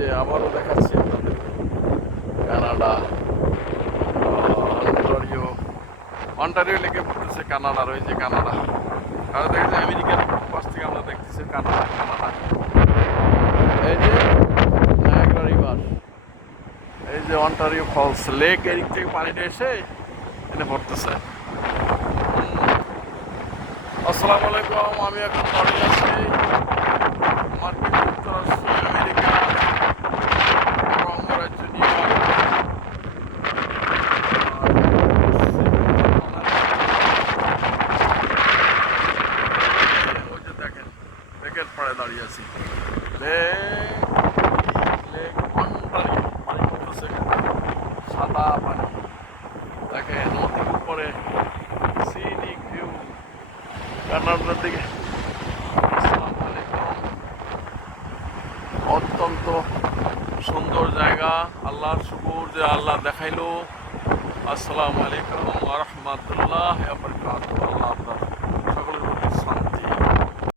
যে আবারও দেখাচ্ছি আপনাদের। কানাডা, অন্টারিও অন্টারিও লেগে পড়তেছে কানাডার, ওই যে কানাডা। আর দেখেছি আমেরিকার পাশ থেকে আমরা দেখতেছি কানাডা কানাডা। এই যে এই যে অন্টারিও ফলস, লেক এদিক থেকে পানিটা এসে এনে পড়তেছে। আসসালামু আলাইকুম, আমি এখন আছি পাড়ে দাঁড়িয়ে আছি। পানি পড়তেছে সাদা পানি। দেখেন নদীর উপরে দিকে অত্যন্ত সুন্দর জায়গা। আল্লাহর শুকুর যে আল্লাহ দেখাইলো। আসসালামু আলাইকুম রহমতুল্লাহ